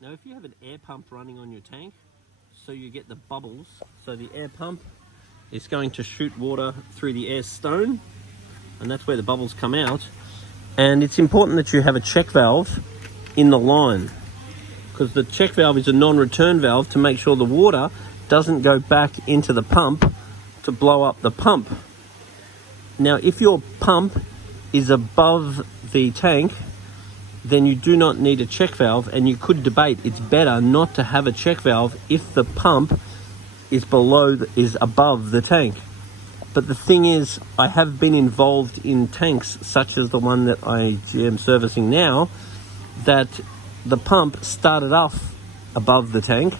Now if you have an air pump running on your tank, so you get the bubbles, so the air pump is going to shoot water through the air stone, and that's where the bubbles come out. And it's important that you have a check valve in the line, because the check valve is a non-return valve to make sure the water doesn't go back into the pump to blow up the pump. Now if your pump is above the tank, then you do not need a check valve, and you could debate it's better not to have a check valve if the pump is above the tank. But the thing is, I have been involved in tanks such as the one that I am servicing now, that the pump started off above the tank,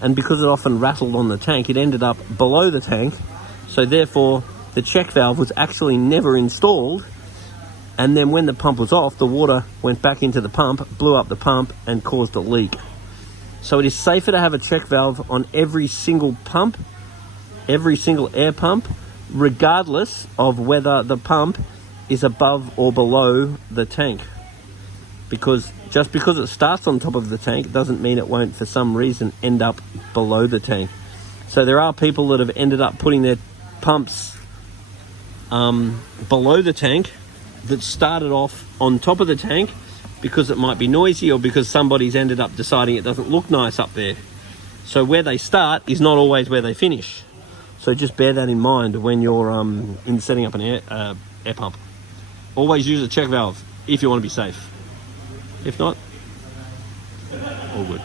and because it often rattled on the tank, it ended up below the tank. So therefore the check valve was actually never installed, and then when the pump was off, the water went back into the pump, blew up the pump, and caused a leak. So it is safer to have a check valve on every single pump, every single air pump, regardless of whether the pump is above or below the tank. Because just because it starts on top of the tank doesn't mean it won't for some reason end up below the tank. So there are people that have ended up putting their pumps below the tank that started off on top of the tank because it might be noisy, or because somebody's ended up deciding it doesn't look nice up there. So where they start is not always where they finish. So just bear that in mind when you're in setting up an air pump. Always use a check valve if you want to be safe. If not, all good.